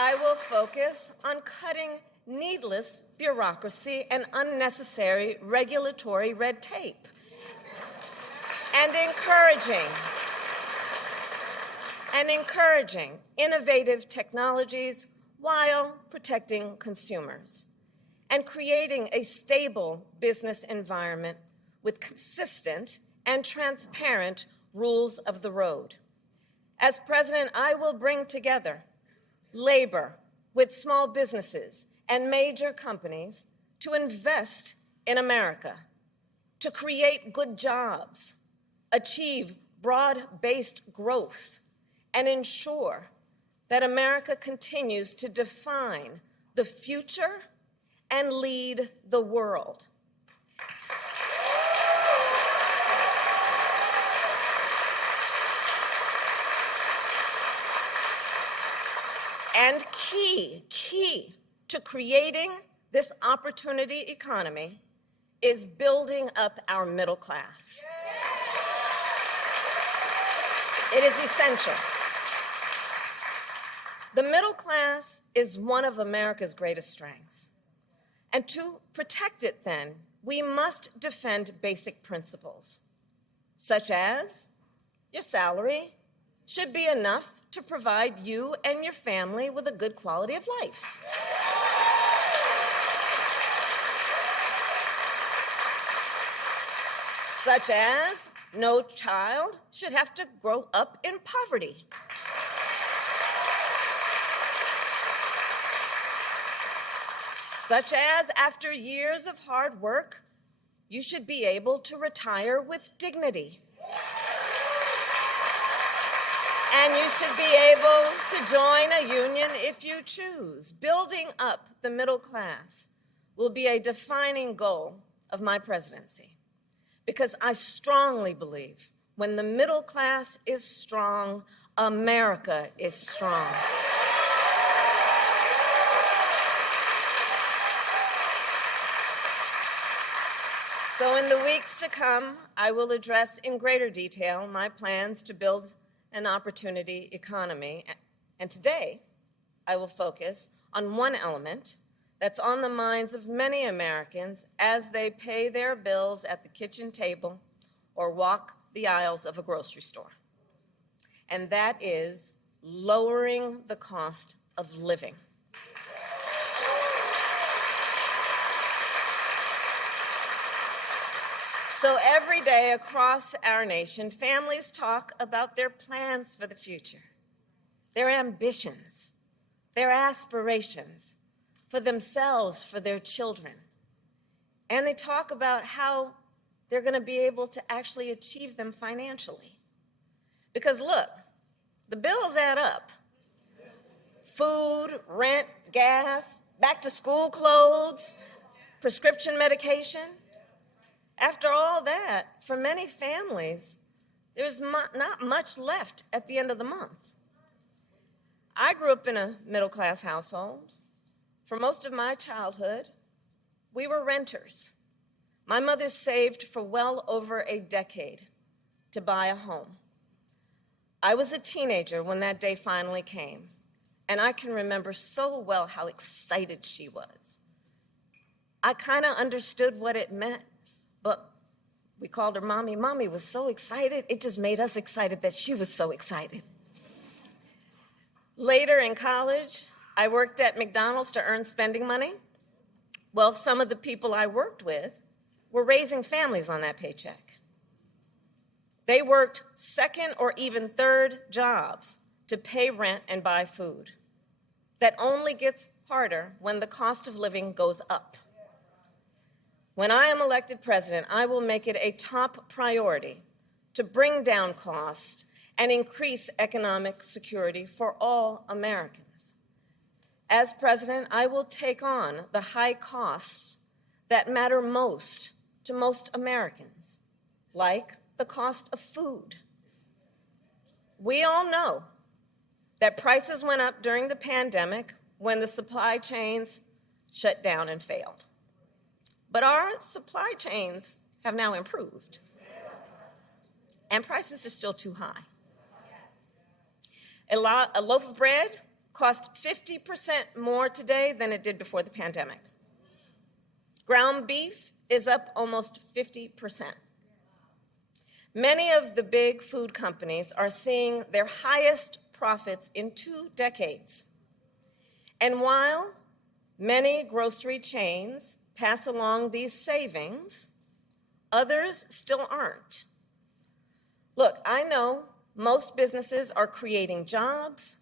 I will focus on cutting needless bureaucracy and unnecessary regulatory red tape and encouraging innovative technologies while protecting consumers and creating a stable business environment with consistent and transparent rules of the road. As president, I will bring together labor with small businesses and major companies to invest in America, to create good jobs, achieve broad-based growth, and ensure that America continues to define the future and lead the world. And key to creating this opportunity economy is building up our middle class. It is essential. The middle class is one of America's greatest strengths. And to protect it, then, we must defend basic principles, such as your salary should be enough to provide you and your family with a good quality of life. Such as no child should have to grow up in poverty. Such as after years of hard work, you should be able to retire with dignity. And you should be able to join a union if you choose. Building up the middle class will be a defining goal of my presidency, because I strongly believe when the middle class is strong, America is strong. So in the weeks to come, I will address in greater detail my plans to build an opportunity economy. And today, I will focus on one element that's on the minds of many Americans as they pay their bills at the kitchen table or walk the aisles of a grocery store. And that is lowering the cost of living. So every day across our nation, families talk about their plans for the future, their ambitions, their aspirations for themselves, for their children. And they talk about how they're going to be able to actually achieve them financially. Because look, the bills add up. Food, rent, gas, back to school clothes, prescription medication. After all that, for many families, there's not much left at the end of the month. I grew up in a middle-class household. For most of my childhood, we were renters. My mother saved for well over a decade to buy a home. I was a teenager when that day finally came, and I can remember so well how excited she was. I kind of understood what it meant, but we called her Mommy. Mommy was so excited, it just made us excited that she was so excited. Later in college, I worked at McDonald's to earn spending money. Well, some of the people I worked with were raising families on that paycheck. They worked second or even third jobs to pay rent and buy food. That only gets harder when the cost of living goes up. When I am elected president, I will make it a top priority to bring down costs and increase economic security for all Americans. As president, I will take on the high costs that matter most to most Americans, like the cost of food. We all know that prices went up during the pandemic when the supply chains shut down and failed. But our supply chains have now improved, and prices are still too high. A loaf of bread costs 50% more today than it did before the pandemic. Ground beef is up almost 50%. Many of the big food companies are seeing their highest profits in 2 decades. And while many grocery chains pass along these savings, others still aren't. Look, I know most businesses are creating jobs,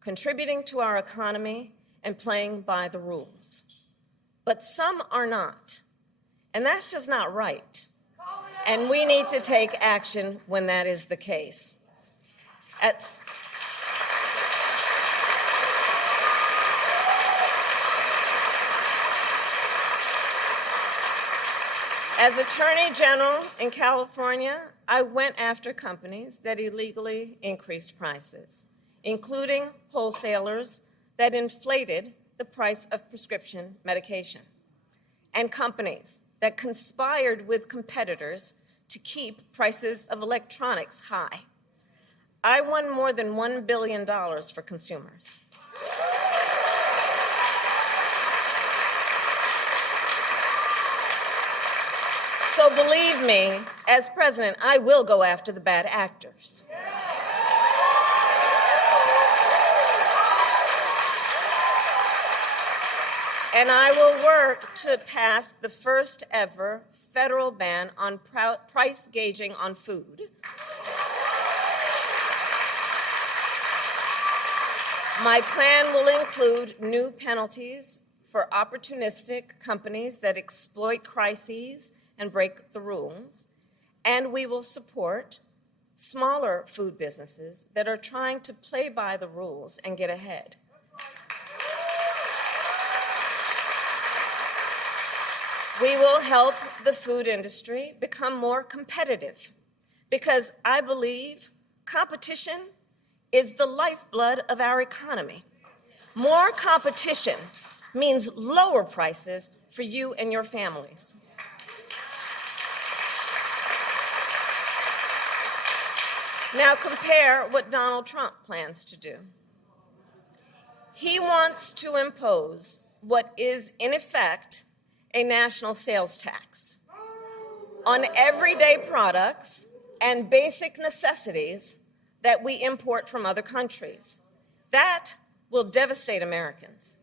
contributing to our economy, and playing by the rules. But some are not. And that's just not right. And we need to take action when that is the case. As Attorney General in California, I went after companies that illegally increased prices, including wholesalers that inflated the price of prescription medication, and companies that conspired with competitors to keep prices of electronics high. I won more than $1 billion for consumers. So believe me, as president, I will go after the bad actors. And I will work to pass the first ever federal ban on price gouging on food. My plan will include new penalties for opportunistic companies that exploit crises and break the rules, and we will support smaller food businesses that are trying to play by the rules and get ahead. We will help the food industry become more competitive because I believe competition is the lifeblood of our economy. More competition means lower prices for you and your families. Now compare what Donald Trump plans to do. He wants to impose what is, in effect, a national sales tax on everyday products and basic necessities that we import from other countries. That will devastate Americans.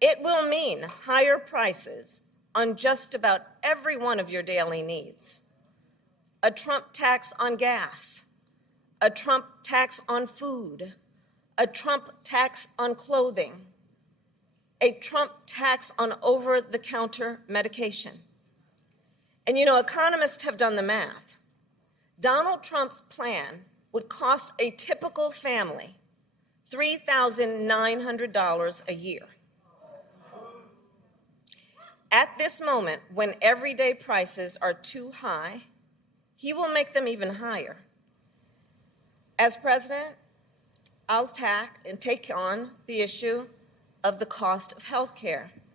It will mean higher prices on just about every one of your daily needs. A Trump tax on gas, a Trump tax on food, a Trump tax on clothing, a Trump tax on over-the-counter medication. And you know, economists have done the math. Donald Trump's plan would cost a typical family $3,900 a year. At this moment, when everyday prices are too high, he will make them even higher. As president, I'll take on the issue of the cost of health care.